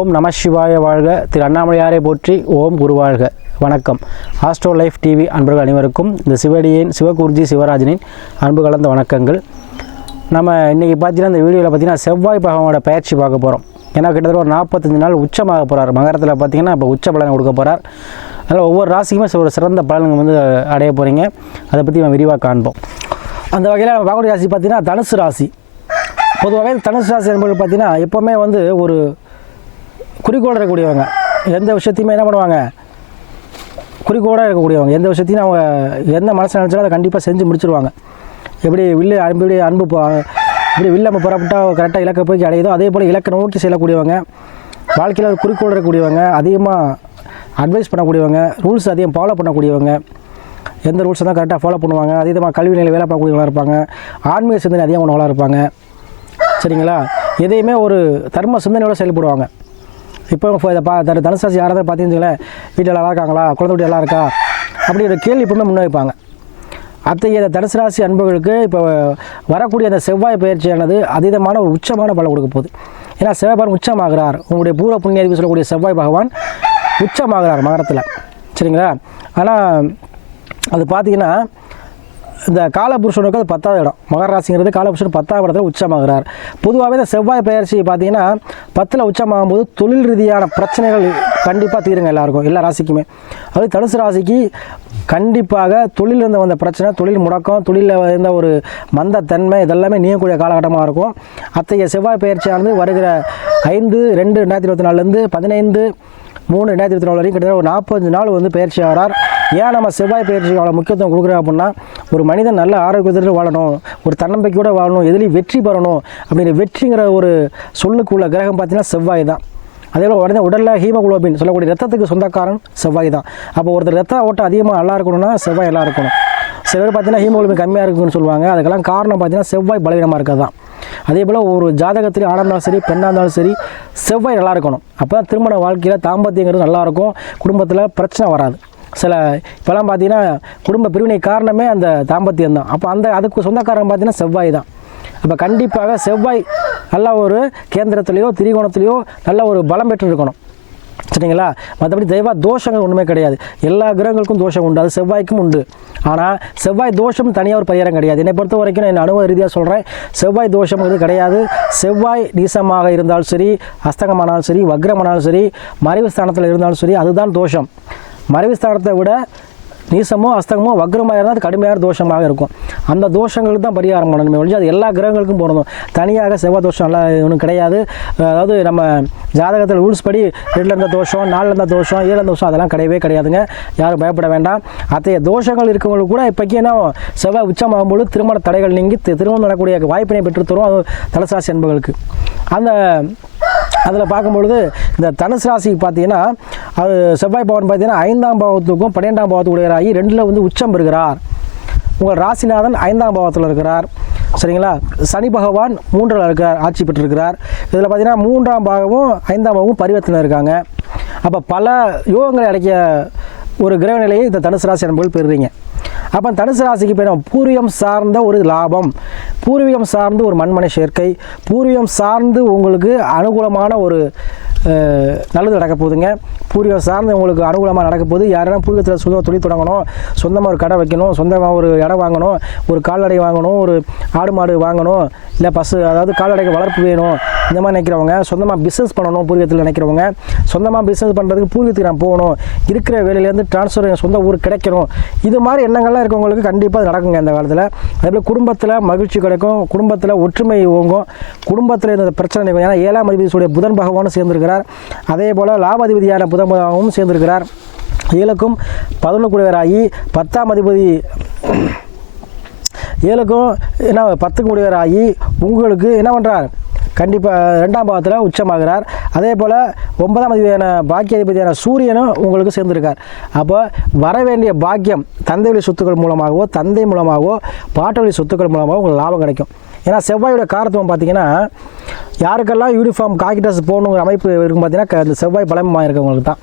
ஓம் நம சிவாய வாழ்க. திரு அண்ணாமலையாரை போற்றி ஓம் குருவாழ்க வணக்கம். ஆஸ்ட்ரோ லைஃப் டிவி அன்பர்கள் அனைவருக்கும் இந்த சிவடியின் சிவகுருஜி சிவராஜனின் அன்பு கலந்த வணக்கங்கள். நம்ம இன்றைக்கி பார்த்தீங்கன்னா இந்த வீடியோவில் பார்த்தீங்கன்னா செவ்வாய் பகவானோட பயிற்சி பார்க்க போகிறோம் ஏன்னா கிட்டத்தட்ட ஒரு நாற்பத்தஞ்சு நாள் உச்சமாக போகிறார் மகரத்தில் பார்த்தீங்கன்னா இப்போ உச்ச பலன் கொடுக்க போகிறார் அதனால் ஒவ்வொரு ராசிக்குமே ஒரு சிறந்த பலன்கள் வந்து அடைய போகிறீங்க அதை பற்றி நம்ம விரிவாக காண்போம். அந்த வகையில் நம்ம பார்க்கக்கூடிய ராசி பார்த்தீங்கன்னா தனுசு ராசி. பொதுவாகவே தனுசு ராசி என்பது பார்த்தீங்கன்னா எப்போவுமே வந்து ஒரு குறிக்கோடு இருக்கக்கூடியவங்க எந்த விஷயத்தையுமே என்ன பண்ணுவாங்க? குறிக்கோடாக இருக்கக்கூடியவங்க. எந்த விஷயத்தையும் அவங்க எந்த மனசு நினச்சாலும் அதை கண்டிப்பாக செஞ்சு முடிச்சிருவாங்க. எப்படி வில்லு எப்படி அன்பு போ- எப்படி வில்லு நம்ம புறப்பட்டால் கரெக்டாக இலக்கை போய் அடையுதோ அதே போல் இலக்கை நோக்கி செல்லக்கூடியவங்க. வாழ்க்கையில் ஒரு குறிக்கோள் இருக்கக்கூடியவங்க அதிகமாக அட்வைஸ் பண்ணக்கூடியவங்க ரூல்ஸ் அதிகம் ஃபாலோ பண்ணக்கூடியவங்க. எந்த ரூல்ஸ் தான் கரெக்டாக ஃபாலோ பண்ணுவாங்க. அதிகமாக கல்வி நிலையில் வேலை பார்க்கக்கூடியவங்களாக இருப்பாங்க. ஆன்மீக சிந்தனை அதிகம் உணவலாக இருப்பாங்க. சரிங்களா? எதையுமே ஒரு தர்ம சிந்தனையோடு செயல்படுவாங்க. இப்போ இதை பா தனுசாசி யாராவது பார்த்தீங்கன்னு வீட்டில் நல்லா இருக்காங்களா? குழந்தை குட்டி நல்லா இருக்கா? அப்படி ஒரு கேள்வி எப்பவுமே முன் வைப்பாங்க அத்தகைய தனுசு ராசி அன்புகளுக்கு இப்போ வரக்கூடிய அந்த செவ்வாய் பயிற்சியானது அதீதமான ஒரு உச்சமான பலன் கொடுக்க போகுது. ஏன்னா செவ்வாய் உச்சமாகிறார். உங்களுடைய பூர்வ புண்ணியதிபதி சொல்லக்கூடிய செவ்வாய் பகவான் உச்சமாகிறார் மகரத்தில். சரிங்களா? ஆனால் அது பார்த்தீங்கன்னா இந்த காலபுருஷனுக்கு அது பத்தாவது இடம். மகர ராசிங்கிறது காலபுருஷன் பத்தாவது இடத்துல உச்சமாகிறார். பொதுவாகவே இந்த செவ்வாய் பயிற்சி பார்த்தீங்கன்னா பத்தில் உச்சமாகும்போது தொழில் ரீதியான பிரச்சனைகள் கண்டிப்பாக தீருங்க எல்லாருக்கும் எல்லா ராசிக்குமே. அது தனுசு ராசிக்கு கண்டிப்பாக தொழில் இருந்த வந்த பிரச்சனை தொழில் முடக்கம் தொழிலில் இருந்த ஒரு மந்த தன்மை இதெல்லாமே நீங்கக்கூடிய காலகட்டமாக இருக்கும். அத்தகைய செவ்வாய் பயிற்சியானது வருகிற ஐந்து ரெண்டு ரெண்டாயிரத்தி இருபத்தி நாலுலேருந்து பதினைந்து மூணு ரெண்டாயிரத்தி இருபத்தி நாலு வரைக்கும் கிட்டத்தட்ட ஒரு நாற்பத்தஞ்சு நாள் வந்து பயிற்சி ஆகிறார். ஏன் நம்ம செவ்வாய் பயிற்சிக்கு அவ்வளோ முக்கியத்துவம் கொடுக்குறோம் அப்படின்னா ஒரு மனிதன் நல்ல ஆரோக்கியத்தோடு வாழணும் ஒரு தன்னம்பிக்கையோடு வாழணும் எதுலேயும் வெற்றி பெறணும் அப்படிங்கிற வெற்றிங்கிற ஒரு சொல்லுக்குள்ள கிரகம் பார்த்தீங்கன்னா செவ்வாய் தான். அதே போல் உடனே உடலில் ஹீமோகுளோபின் சொல்லக்கூடிய ரத்தத்துக்கு சொந்தக்காரன் செவ்வாய் தான். அப்போ ஒருத்தர் ரத்த ஓட்டம் அதிகமாக நல்லா இருக்கணும்னா செவ்வாய் நல்லா இருக்கணும். சில பேர் பார்த்தீங்கன்னா ஹீமோகுளோபின் கம்மியாக இருக்குன்னு சொல்லுவாங்க. அதுக்கெல்லாம் காரணம் பார்த்தீங்கன்னா செவ்வாய் பலவீனமாக இருக்கிறது தான். அதே போல் ஒரு ஜாதகத்தில் ஆணாக இருந்தாலும் சரி பெண்ணாக இருந்தாலும் சரி செவ்வாய் நல்லா இருக்கணும். அப்போ தான் திருமண வாழ்க்கையில் தாம்பத்தியங்கிறது நல்லாயிருக்கும் குடும்பத்தில் பிரச்சனை வராது. சில இப்போலாம் பார்த்தீங்கன்னா குடும்ப பிரிவினை காரணமே அந்த தாம்பத்தியம் தான். அப்போ அந்த அதுக்கு சொந்தக்காரன் பார்த்தீங்கன்னா செவ்வாய் தான். அப்போ கண்டிப்பாக செவ்வாய் நல்ல ஒரு கேந்திரத்துலேயோ திரிகோணத்துலேயோ நல்ல ஒரு பலம் பெற்று இருக்கணும் சரிங்களா? மற்றபடி தெய்வ தோஷங்கள் ஒன்றுமே கிடையாது. எல்லா கிரகங்களுக்கும் தோஷம் உண்டு. அது செவ்வாய்க்கும் உண்டு. ஆனால் செவ்வாய் தோஷம் தனியாக ஒரு பரிகாரம் கிடையாது. என்னை பொறுத்த வரைக்கும் நான் அனுபவ ரீதியாக சொல்கிறேன் செவ்வாய் தோஷம் இது கிடையாது. செவ்வாய் நீசமாக இருந்தாலும் சரி அஸ்தங்கமானாலும் சரி வக்ரமானாலும் சரி மறைவு ஸ்தானத்தில் இருந்தாலும் சரி அதுதான் தோஷம். மறைவு ஸ்தானத்தை விட நீசமோ அஸ்தகமோ வக்ரமாக இருந்தால் அது கடுமையான தோஷமாக இருக்கும். அந்த தோஷங்களுக்கு தான் பரிகாரம் பண்ணணுமே ஒழிஞ்சு அது எல்லா கிரகங்களுக்கும் போடணும். தனியாக செவ்வாய் தோஷம் எல்லாம் ஒன்றும் கிடையாது. அதாவது நம்ம ஜாதகத்தில் ரூல்ஸ் படி ரெண்டில் இருந்த தோஷம் நாலில் இருந்த தோஷம் ஏழு இருந்த தோஷம் அதெல்லாம் கிடையவே கிடையாதுங்க. யாரும் பயப்பட வேண்டாம். அத்தகைய தோஷங்கள் இருக்கவங்களுக்கு கூட இப்போக்கி என்ன செவ்வாய் உச்சமாகும்போது திருமண தடைகள் நீங்கி திருமணம் நடக்கூடிய வாய்ப்பினை பெற்றுத்தரும் அது தலசாசி என்பவர்களுக்கு அந்த அதில் பார்க்கும்பொழுது இந்த தனுசு ராசிக்கு பார்த்தீங்கன்னா அது செவ்வாய் பவன் பார்த்தீங்கன்னா ஐந்தாம் பாவத்துக்கும் பன்னிரெண்டாம் பாவத்துக்குடையராகி ரெண்டில் வந்து உச்சம் பெறுகிறார். உங்கள் ராசிநாதன் ஐந்தாம் பாவத்தில் இருக்கிறார். சரிங்களா? சனி பகவான் மூன்றில் இருக்கிறார் ஆட்சி பெற்றிருக்கிறார். இதில் பார்த்தீங்கன்னா மூன்றாம் பாகமும் ஐந்தாம் பாகமும் பரிவர்த்தனை இருக்காங்க. அப்போ பல யோகங்களை அடைக்க ஒரு கிரக நிலையை இந்த தனுசு ராசி என்பது பெறுறீங்க. அப்போ தனுசு ராசிக்கு போயிடும். பூர்வீகம் சார்ந்த ஒரு லாபம். பூர்வீகம் சார்ந்து ஒரு மண்மனை சேர்க்கை. பூர்வீகம் சார்ந்து உங்களுக்கு அனுகூலமான ஒரு நல்லது நடக்க போகுதுங்க. பூர்வீகம் சார்ந்து உங்களுக்கு அனுகூலமாக நடக்க போகுது யாரெல்லாம் பூர்வீகத்தில் சொந்தமாக தொழில் தொடங்கணும் சொந்தமாக ஒரு கடை வைக்கணும் சொந்தமாக ஒரு இடம் வாங்கணும் ஒரு கால்நடை வாங்கணும் ஒரு ஆடு மாடு வாங்கணும் இல்லை பசு அதாவது கால்நடைக்கு வளர்ப்பு வேணும் இந்த மாதிரி நினைக்கிறவங்க சொந்தமாக பிஸ்னஸ் பண்ணணும் பூர்வீகத்தில் நினைக்கிறவங்க சொந்தமாக பிஸ்னஸ் பண்ணுறதுக்கு பூர்வீகத்துக்கு நான் போகணும் இருக்கிற வேலையிலேருந்து ட்ரான்ஸ்ஃபர் சொந்த ஊர் கிடைக்கணும் இது மாதிரி எண்ணங்கள்லாம் இருக்கவங்களுக்கு கண்டிப்பாக அது நடக்குங்க இந்த காலத்தில். அதேபோல் குடும்பத்தில் மகிழ்ச்சி கிடைக்கும் குடும்பத்தில் ஒற்றுமை ஓங்கும் குடும்பத்தில் இந்த பிரச்சனை ஏன்னா ஏழாம் அதிபதியுடைய புதன் பகவானும் சேர்ந்திருக்கிறார். அதே போல் லாபாதிபதியான புதன் சேர்ந்திருக்கிறார். ஏழுக்கும் பதினொன்று குடிவராகி பத்தாம் அதிபதி ஏழுக்கும் என்ன பத்துக்கு முடிவராகி உங்களுக்கு என்ன பண்ணுறார் கண்டிப்பாக ரெண்டாம் பாகத்தில் உச்சமாகிறார். அதே போல் ஒன்பதாம் அதிபதியான பாக்கிய அதிபதியான சூரியனும் உங்களுக்கு சேர்ந்திருக்கார். அப்போ வர வேண்டிய பாக்கியம் தந்தை வழி சொத்துக்கள் மூலமாகவோ தந்தை மூலமாகவோ பாட்டு வழி சொத்துக்கள் மூலமாகவோ உங்களுக்கு லாபம் கிடைக்கும். ஏன்னா செவ்வாயோட காரத்துவம் பார்த்தீங்கன்னா யாருக்கெல்லாம் யூனிஃபார்ம் காக்கி ட்ரெஸ் போகணுங்கிற அமைப்பு இருக்கும் பார்த்தீங்கன்னா க- இந்த செவ்வாய் பலமாக இருக்கவங்களுக்கு தான்.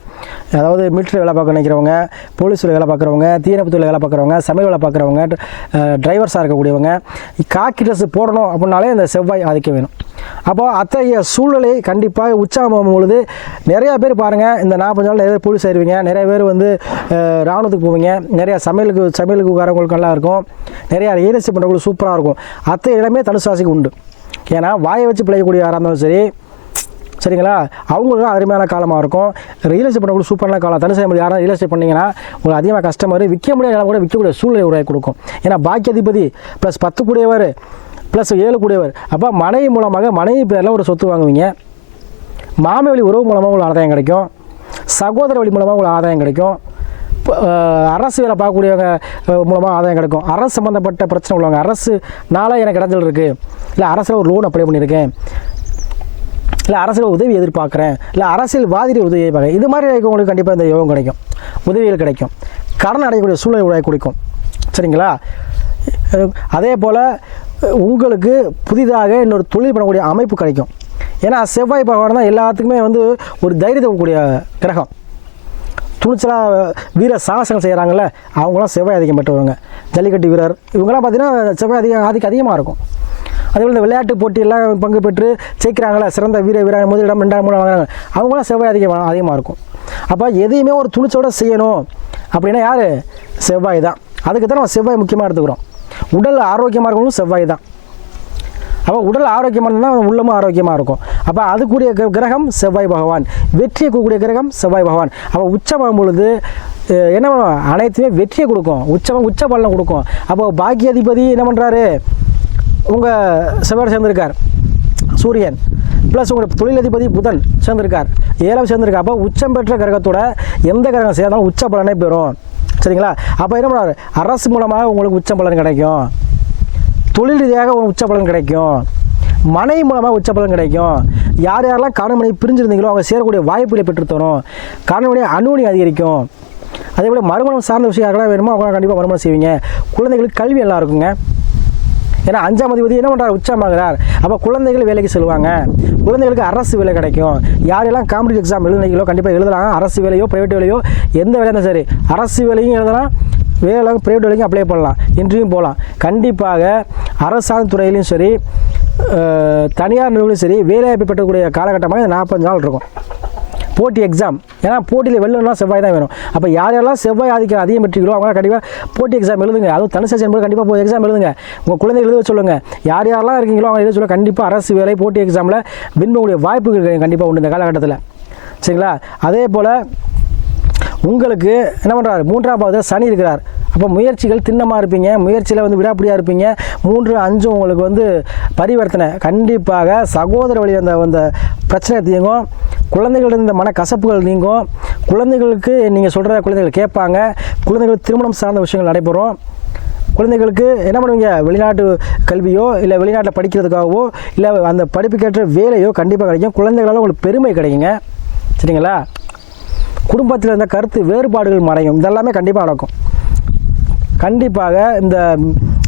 அதாவது மிலிட்ரி வேலை பார்க்க நினைக்கிறவங்க போலீஸில் வேலை பார்க்குறவங்க தீயணைப்புத்துறையில் வேலை பார்க்குறவங்க சமையல் வேலை பார்க்குறவங்க டிரைவர்ஸாக இருக்கக்கூடியவங்க காக்கி ட்ரெஸ் போடணும் அப்படின்னாலே இந்த செவ்வாய் ஆதிக்கம் வேணும். அப்போ அத்தகைய சூழ்நிலை கண்டிப்பாக உற்சாகம் பொழுது நிறையா பேர் பாருங்கள் இந்த நாற்பது நாள் நிறைய பேர் போலீஸ் ஆயிடுவீங்க நிறைய பேர் வந்து ராணுவத்துக்கு போவீங்க நிறையா சமையலுக்கு சமையலுக்கு உட்காரவங்களுக்கு நல்லா இருக்கும் நிறையா ரியல் பண்ணுறவங்களுக்கு சூப்பராக இருக்கும். அத்தை இடமே தனுசுவாசிக்கு உண்டு. ஏன்னா வாயை வச்சு பிழைக்கக்கூடிய யாராக இருந்தாலும் சரி சரிங்களா? அவங்களுக்கு அருமையான காலமாக இருக்கும். ரியல் எஸ்டேட் பண்ணக்கூடிய சூப்பரான காலம். தனுசு ராசி யாராவது ரியல் எஸ்டேட் பண்ணிங்கன்னா உங்களுக்கு அதிகமாக கஸ்டமர் விற்க முடியாத கூட விற்கக்கூடிய சூழ்நிலை உருவாக்கி கொடுக்கும். ஏன்னா பாக்கியாதிபதி ப்ளஸ் பத்து கூடியவர் ப்ளஸ் ஏழு கூடியவர். அப்போ மனைவி மூலமாக மனைவி பேரில் ஒரு சொத்து வாங்குவீங்க. மாமி வழி உறவு மூலமாக உங்களுக்கு ஆதாயம் கிடைக்கும். சகோதர வழி மூலமாக உங்களுக்கு ஆதாயம் கிடைக்கும். அரசு வேலை பார்க்கக்கூடியவங்க மூலமாக ஆதாயம் கிடைக்கும். அரசு சம்மந்தப்பட்ட பிரச்சனை உள்ளவங்க அரசுனால எனக்கு இடைஞ்சல் இருக்குது இல்லை அரசில் ஒரு லோன் அப்ளை பண்ணியிருக்கேன். இல்லை அரசியல் உதவி எதிர்பார்க்குறேன். இல்லை அரசியல் வாதிரி உதவி எதிர்பார்க்குறேன். இது மாதிரி இருக்கவங்களுக்கு கண்டிப்பாக இந்த யோகம் கிடைக்கும். உதவிகள் கிடைக்கும். கடன் அடையக்கூடிய சூழ்நிலை உடைய கொடுக்கும். சரிங்களா? அதே போல் உங்களுக்கு புதிதாக இன்னொரு தொழில் பண்ணக்கூடிய அமைப்பு கிடைக்கும். ஏன்னா செவ்வாய் பகவான் தான் எல்லாத்துக்குமே வந்து ஒரு தைரியத்தை கூடிய கிரகம். துணிச்சலாக வீர சாகசங்கள் செய்கிறாங்கல்ல அவங்களாம் செவ்வாய் அதிகம் பெற்றவங்க. ஜல்லிக்கட்டு வீரர் இவங்கெல்லாம் பார்த்தீங்கன்னா செவ்வாய் அதிகம் ஆதிக்கம் அதிகமாக இருக்கும். அதே போல் இந்த விளையாட்டு போட்டியெல்லாம் பங்கு பெற்று ஜெயிக்கிறாங்களா சிறந்த வீர வீரர் முதலிடம் ரெண்டாம் மூணு வாங்குறாங்க. அவங்களாம் செவ்வாய் அதிகம் அதிகமாக இருக்கும். அப்போ எதையுமே ஒரு துணிச்சோட செய்யணும் அப்படின்னா யார்? செவ்வாய் தான். அதுக்கு தான் நம்ம செவ்வாய் முக்கியமாக எடுத்துக்கிறோம். உடல் ஆரோக்கியமாக இருக்கணும் செவ்வாய் தான். அப்போ உடல் ஆரோக்கியமாக இருந்தால் உள்ளமும் ஆரோக்கியமாக இருக்கும். அப்போ அதுக்குரிய கிர- கிரகம் செவ்வாய் பகவான். வெற்றியை கொடுக்கக்கூடிய கிரகம் செவ்வாய் பகவான். அப்போ உச்சமாகும் பொழுது என்ன பண்ணுவோம் அனைத்துமே வெற்றியை கொடுக்கும். உச்சம் உச்ச பலனை கொடுக்கும். அப்போ பாக்கியாதிபதி என்ன பண்ணுறாரு உங்கள் செவ்வாய் சேர்ந்திருக்கார் சூரியன் ப்ளஸ் உங்களோட தொழிலதிபதி புதன் சேர்ந்திருக்கார். ஏழாம் சேர்ந்திருக்கா அப்போ உச்சம் பெற்ற கிரகத்தோட எந்த கிரகம் சேர்ந்தாலும் உச்ச பலனே பெறும். சரிங்களா? அப்போ என்ன பண்ணுவார்? அரசு மூலமாக உங்களுக்கு உச்ச பலன் கிடைக்கும். தொழில் ரீதியாக ஒரு உச்ச பலன் கிடைக்கும். மனை மூலமாக உச்ச பலன் கிடைக்கும். யார் யாரெல்லாம் கணவனை பிரிஞ்சிருந்தீங்களோ அவங்க சேரக்கூடிய வாய்ப்புகளை பெற்றுத்தரும் கணவனுடைய அனுமதி அதிகரிக்கும். அதே போல் மறுமணம் சார்ந்த விஷயம் யாரெல்லாம் வேணுமோ? அவங்க கண்டிப்பாக மறுமணம் செய்வீங்க. குழந்தைகளுக்கு கல்வி எல்லாம் இருக்குங்க. ஏன்னா அஞ்சாம் அதிபதி என்ன பண்ணுறார் உச்சமாகிறார் அப்போ குழந்தைகள் வேலைக்கு செல்வாங்க. குழந்தைகளுக்கு அரசு வேலை கிடைக்கும். யாரெல்லாம் காம்படிட்டிவ் எக்ஸாம் எழுதுனீங்களோ கண்டிப்பாக எழுதலாம். அரசு வேலையோ ப்ரைவேட் வேலையோ எந்த வேலையா சரி. அரசு வேலையும் எழுதலாம். வேலை ப்ரைவேட் வேலைக்கும் அப்ளை பண்ணலாம். இன்றையும் போகலாம். கண்டிப்பாக அரசாங்க துறையிலையும் சரி தனியார் நிறுவனம் சரி வேலைவாய்ப்பு பெற்றக்கூடிய காலகட்டமாக இந்த நாற்பத்தஞ்சு நாள் இருக்கும். போட்டி எக்ஸாம் ஏன்னா போட்டியில் வெள்ளம்னா செவ்வாய் தான் வேணும். அப்போ யார் யாரெல்லாம் செவ்வாய் ஆதிக்கம் அதிகம் பெற்றீங்களோ அவங்க கண்டிப்பாக போட்டி எக்ஸாம் எழுதுங்க. அதுவும் தனுசு என்பது கண்டிப்பாக போய் எக்ஸாம் எழுதுங்க. உங்கள் குழந்தை எழுத சொல்லுங்கள் யார் யாரெல்லாம் இருக்கீங்களோ அவங்க எழுத சொல்ல கண்டிப்பாக அரசு வேலை போட்டி எக்ஸாமில் வின் பண்ணக்கூடிய வாய்ப்புகள் கண்டிப்பாக உண்டு இந்த காலகட்டத்தில். சரிங்களா? அதே போல் உங்களுக்கு என்ன பண்ணுறாரு மூன்றாம் பாவத்தில் சனி இருக்கிறார். அப்போ முயற்சிகள் திண்ணமாக இருப்பீங்க. முயற்சியில் வந்து விடாப்பிடியாக இருப்பீங்க. மூன்று அஞ்சும் உங்களுக்கு வந்து பரிவர்த்தனை. கண்டிப்பாக சகோதர வழி அந்த அந்த பிரச்சனை தீங்கும். குழந்தைகளிடம் இந்த மன கசப்புகள் நீங்கும். குழந்தைகளுக்கு நீங்கள் சொல்கிற குழந்தைகள் கேட்பாங்க. குழந்தைகளுக்கு திருமணம் சார்ந்த விஷயங்கள் நடைபெறும். குழந்தைகளுக்கு என்ன பண்ணுவீங்க? வெளிநாட்டு கல்வியோ இல்லை வெளிநாட்டில் படிக்கிறதுக்காகவோ இல்லை அந்த படிப்புக்கேற்ற வேலையோ கண்டிப்பாக கிடைக்கும். குழந்தைகளால் உங்களுக்கு பெருமை கிடைக்குங்க. சரிங்களா? குடும்பத்தில் இருந்த கருத்து வேறுபாடுகள் மறையும். இதெல்லாமே கண்டிப்பாக நடக்கும். கண்டிப்பாக இந்த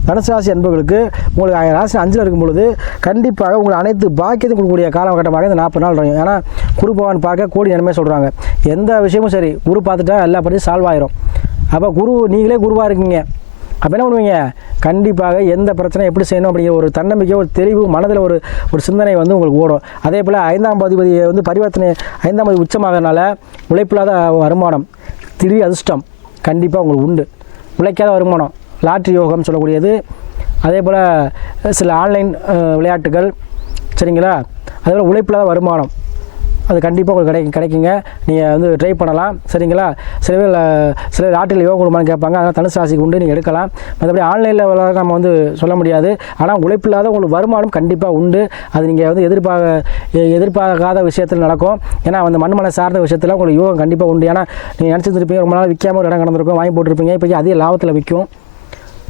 தனுசு ராசி உங்களுக்கு உங்களுக்கு ராசி அஞ்சில் இருக்கும் பொழுது கண்டிப்பாக உங்களை அனைத்து பாக்கியத்தையும் கொடுக்கக்கூடிய காலகட்டமாக இந்த நாற்பது நாள் இருக்கும் ஏன்னா குரு பகவான் பார்க்க கோடி நன்மை சொல்கிறாங்க எந்த விஷயமும் சரி குரு பார்த்துட்டா எல்லா பற்றியும் சால்வ் ஆயிரும். அப்போ குரு நீங்களே குருவாக இருக்கீங்க. அப்போ என்ன பண்ணுவீங்க? கண்டிப்பாக எந்த பிரச்சனை எப்படி செய்யணும் அப்படிங்கிற ஒரு தன்னம்பிக்கை ஒரு தெளிவு மனதில் ஒரு ஒரு சிந்தனை வந்து உங்களுக்கு ஓடும். அதே போல் ஐந்தாம் அதிபதி வந்து பரிவர்த்தனை ஐந்தாம் பதி உச்சமாகறனால உழைப்பில்லாத வருமானம் திடீர் அதிர்ஷ்டம் கண்டிப்பாக உங்களுக்கு உண்டு. உழைக்காத வருமானம் லாட்ரி யோகம் சொல்லக்கூடியது. அதே போல் சில ஆன்லைன் விளையாட்டுகள் சரிங்களா? அதே போல் உழைப்பில்லாத வருமானம் அது கண்டிப்பாக உங்களுக்கு கிடைக்கும் கிடைக்குங்க. நீங்கள் வந்து ட்ரை பண்ணலாம். சரிங்களா? சில பேர் சில பேர் ஆட்டில் யோகா கொடுமான்னு கேட்பாங்க. அதனால் தனுசு ராசிக்கு உண்டு நீங்கள் எடுக்கலாம். மற்றபடி ஆன்லைனில் நம்ம வந்து சொல்ல முடியாது. ஆனால் உழைப்பில்லாத உங்களுக்கு வருமானம் கண்டிப்பாக உண்டு. அது நீங்கள் வந்து எதிர்பார்க்க எதிர்பார்க்காத விஷயத்தில் நடக்கும். ஏன்னா அந்த மண்மனை சார்ந்த விஷயத்தில் உங்களுக்கு யோகம் கண்டிப்பாக உண்டு. ஏன்னா நீங்கள் நினச்சிருந்துருப்பீங்க ரொம்ப நாள் விற்காம ஒரு இடம் கிடந்திருக்கும் வாங்கி போட்டிருப்பீங்க. இப்போ அதிக லாபத்தில் விற்கும்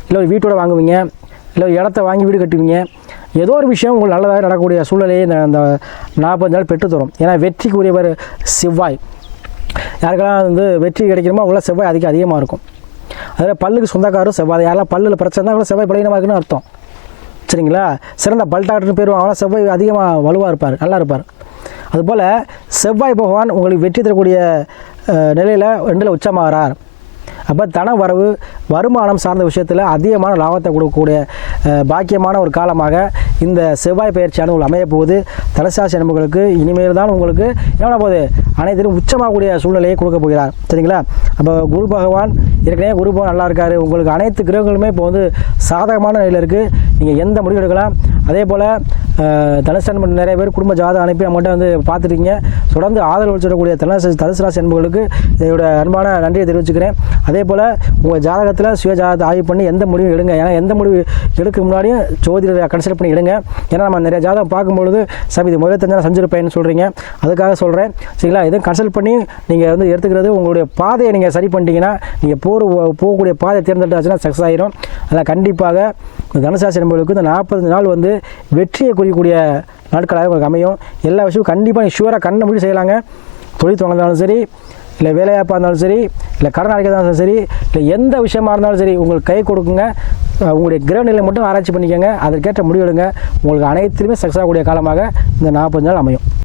இல்லை ஒரு வீட்டோட வாங்குவீங்க. இல்லை ஒரு இடத்த வாங்கி வீடு கட்டுவீங்க. ஏதோ ஒரு விஷயம் உங்களுக்கு நல்லதாக நடக்கக்கூடிய சூழ்நிலையை அந்த நாற்பது நாள் பெற்று தரும். ஏன்னா வெற்றிக்குரியவர் செவ்வாய். யாருக்கெல்லாம் வந்து வெற்றி கிடைக்கணுமோ அவங்களாம் செவ்வாய் அதிகம் அதிகமாக இருக்கும். அதில் பல்லுக்கு சொந்தக்காரரும் செவ்வாய் யாரெல்லாம் பல்லில் பிரச்சனை தான் அவங்களும் செவ்வாய் பலகீனமாக இருக்குன்னு அர்த்தம். சரிங்களா? சிறந்த பல் டாக்டர்னு பேர் அவங்களாம் செவ்வாய் அதிகமாக வலுவாக இருப்பார் நல்லா இருப்பார். அதுபோல் செவ்வாய் பகவான் உங்களுக்கு வெற்றி தரக்கூடிய நிலையில் ரெண்டில் உச்சமாகிறார். அப்போ தன வரவு வருமானம் சார்ந்த விஷயத்தில் அதிகமான லாபத்தை கொடுக்கக்கூடிய பாக்கியமான ஒரு காலமாக இந்த செவ்வாய் பயிற்சியான உங்களுக்கு அமைய போகுது. தலசாசி இனிமேல் தான் உங்களுக்கு என்ன போகுது? அனைத்திலும் உச்சமாகக்கூடிய சூழ்நிலையை கொடுக்க போகிறார். சரிங்களா? அப்போ குரு பகவான் ஏற்கனவே குரு பகவான் நல்லா இருக்காரு. உங்களுக்கு அனைத்து கிரகங்களுமே இப்போ வந்து சாதகமான நிலையில் இருக்குது நீங்கள் எந்த முடிவு எடுக்கலாம்? அதே போல் தனுசு நண்பர் நிறைய பேர் குடும்ப ஜாதகம் அனுப்பி நம்மகிட்ட வந்து பார்த்துருக்கீங்க. தொடர்ந்து ஆதரவு சொல்லக்கூடிய தனுசு தனுசு ராசி அன்புகளுக்கு இதோட அன்பான நன்றியை தெரிவிச்சுக்கிறேன். அதே போல் உங்கள் ஜாதகத்தில் சுய ஜாதகத்தை ஆய்வு பண்ணி எந்த முடிவும் எடுங்க. ஏன்னா எந்த முடிவு எடுக்க முன்னாடியும் ஜோதிடரை கன்சல்ட் பண்ணி எடுங்க. ஏன்னா நம்ம நிறைய ஜாதகம் பார்க்கும்பொழுது சாமி இது முதல்ல தெரிஞ்சால் செஞ்சிருப்பேன்னு சொல்கிறீங்க அதுக்காக சொல்கிறேன் சரிங்களா? எதுவும் கன்சல்ட் பண்ணி நீங்கள் வந்து எடுத்துக்கிறது உங்களுடைய பாதையை நீங்கள் சரி பண்ணிட்டீங்கன்னா நீங்கள் போகிற போகக்கூடிய பாதையை தேர்ந்தெடுத்தாச்சுன்னா சக்ஸஸ் ஆகிடும் அதனால் கண்டிப்பாக தனுசாசி நம்பர்களுக்கு இந்த நாற்பது நாள் வந்து வெற்றியை குறிக்கக்கூடிய நாட்களாக உங்களுக்கு அமையும். எல்லா விஷயமும் கண்டிப்பாக நீங்கள் ஷுவராக கண்ணை மூடி செய்யலாங்க. தொழில் தொடங்கினாலும் சரி இல்லை வேலைவாய்ப்பாக இருந்தாலும் சரி இல்லை கடன் அடைக்கிறதா இருந்தாலும் சரி இல்லை எந்த விஷயமா இருந்தாலும் சரி உங்களுக்கு கை கொடுக்குங்க. உங்களுடைய உங்களுடைய கிரகநிலை மட்டும் ஆராய்ச்சி பண்ணிக்கோங்க. அதற்கேற்ற முடிவெடுங்க. உங்களுக்கு அனைத்துலேயுமே சக்ஸஸ் ஆகக்கூடிய காலமாக இந்த நாற்பது நாள் அமையும்.